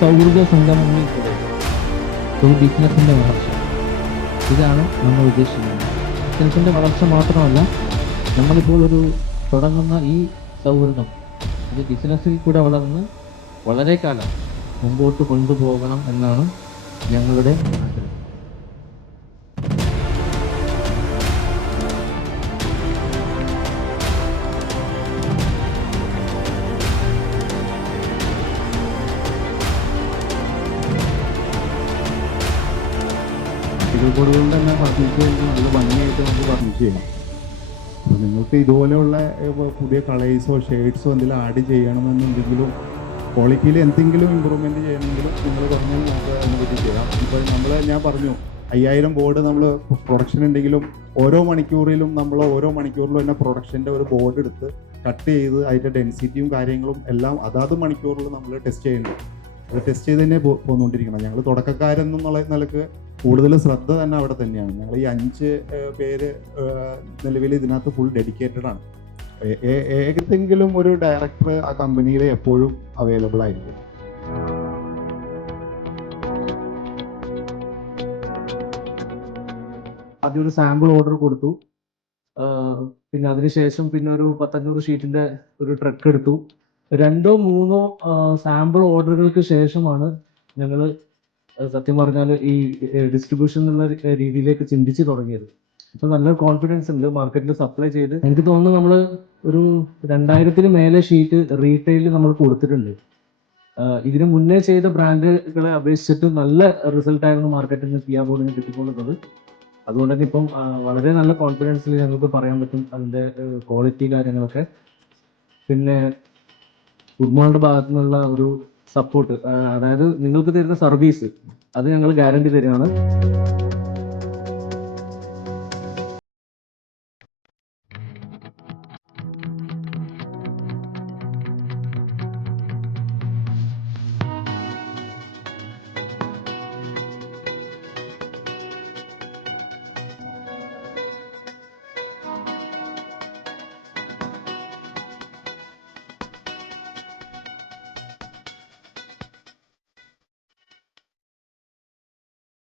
സൗഹൃദ സംഗമങ്ങളിൽ കൂടെ ഒരു ബിസിനസിൻ്റെ വളർച്ച, ഇതാണ് നമ്മൾ ഉദ്ദേശിക്കുന്നത്. ബിസിനസിൻ്റെ വളർച്ച മാത്രമല്ല, നമ്മളിപ്പോൾ ഒരു തുടങ്ങുന്ന ഈ സൗഹൃദം ഇത് ബിസിനസ്സിൽ കൂടെ വളർന്ന് വളരെ കാലം മുമ്പോട്ട് കൊണ്ടുപോകണം എന്നാണ് ഞങ്ങളുടെ ആഗ്രഹം. ബോർഡുകൊണ്ട് തന്നെ ഫർണിച്ചർ ചെയ്യുന്നത് നല്ല ഭംഗിയായിട്ട് നമുക്ക് ഫർണിച്ചർ ചെയ്യണം. അപ്പോൾ നിങ്ങൾക്ക് ഇതുപോലെയുള്ള പുതിയ കളേഴ്സോ ഷെയ്ഡ്സോ എന്തെങ്കിലും ആഡ് ചെയ്യണമെന്നുണ്ടെങ്കിലും ക്വാളിറ്റിയിൽ എന്തെങ്കിലും ഇമ്പ്രൂവ്മെൻറ്റ് ചെയ്യണമെങ്കിലും നിങ്ങൾ പറഞ്ഞാൽ നമുക്ക് അതിനെപ്പറ്റി ചെയ്യാം. ഇപ്പോൾ ഞാൻ പറഞ്ഞു 5000 ബോർഡ് നമ്മൾ പ്രൊഡക്ഷൻ ഉണ്ടെങ്കിലും ഓരോ മണിക്കൂറിലും തന്നെ പ്രൊഡക്ഷൻ്റെ ഒരു ബോർഡ് എടുത്ത് കട്ട് ചെയ്ത് അതിൻ്റെ ഡെൻസിറ്റിയും കാര്യങ്ങളും എല്ലാം അതാത് മണിക്കൂറിൽ നമ്മൾ ടെസ്റ്റ് ചെയ്യുന്നുണ്ട്. അത് ടെസ്റ്റ് ചെയ്ത് തന്നെ പോന്നുകൊണ്ടിരിക്കണം. ഞങ്ങൾ തുടക്കക്കാരെന്നുള്ള നിലക്ക് കൂടുതൽ ശ്രദ്ധ തന്നെ അവിടെ തന്നെയാണ്. ഞങ്ങൾ ഈ 5 പേര് നിലവിൽ ഇതിനകത്ത് ഫുൾ ഡെഡിക്കേറ്റഡ് ആണ്. ഏതെങ്കിലും ഒരു ഡയറക്ടർ ആ കമ്പനിയിൽ എപ്പോഴും അവൈലബിൾ ആയിരിക്കും. ആദ്യം ഒരു സാമ്പിൾ ഓർഡർ കൊടുത്തു. പിന്നെ അതിനുശേഷം പിന്നെ ഒരു 500 ഷീറ്റിന്റെ ഒരു ട്രക്ക് എടുത്തു. 2 or 3 സാമ്പിൾ ഓർഡറുകൾക്ക് ശേഷമാണ് ഞങ്ങൾ സത്യം പറഞ്ഞാൽ ഈ ഡിസ്ട്രിബ്യൂഷൻ എന്നുള്ള രീതിയിലേക്ക് ചിന്തിച്ച് തുടങ്ങിയത്. അപ്പോൾ നല്ല കോൺഫിഡൻസ് ഉണ്ട് മാർക്കറ്റിൽ സപ്ലൈ ചെയ്ത്. എനിക്ക് തോന്നുന്നു നമ്മൾ ഒരു 2000-ന് മേലെ ഷീറ്റ് റീറ്റെയിലിൽ നമ്മൾ കൊടുത്തിട്ടുണ്ട്. ഇതിന് മുന്നേ ചെയ്ത ബ്രാൻഡുകളെ അപേക്ഷിച്ചിട്ട് നല്ല റിസൾട്ടായിരുന്നു മാർക്കറ്റിൽ നിന്ന് കിയ ബോർഡിന് കിട്ടിക്കൊള്ളുന്നത്. അതുകൊണ്ട് തന്നെ ഇപ്പം വളരെ നല്ല കോൺഫിഡൻസിൽ ഞങ്ങൾക്ക് പറയാൻ പറ്റും അതിൻ്റെ ക്വാളിറ്റി കാര്യങ്ങളൊക്കെ. പിന്നെ ഉഡ്മാളുടെ ഭാഗത്തു നിന്നുള്ള ഒരു സപ്പോർട്ട്, അതായത് നിങ്ങൾക്ക് തരുന്ന സർവീസ് അത് ഞങ്ങൾ ഗ്യാരണ്ടി തരികയാണ്.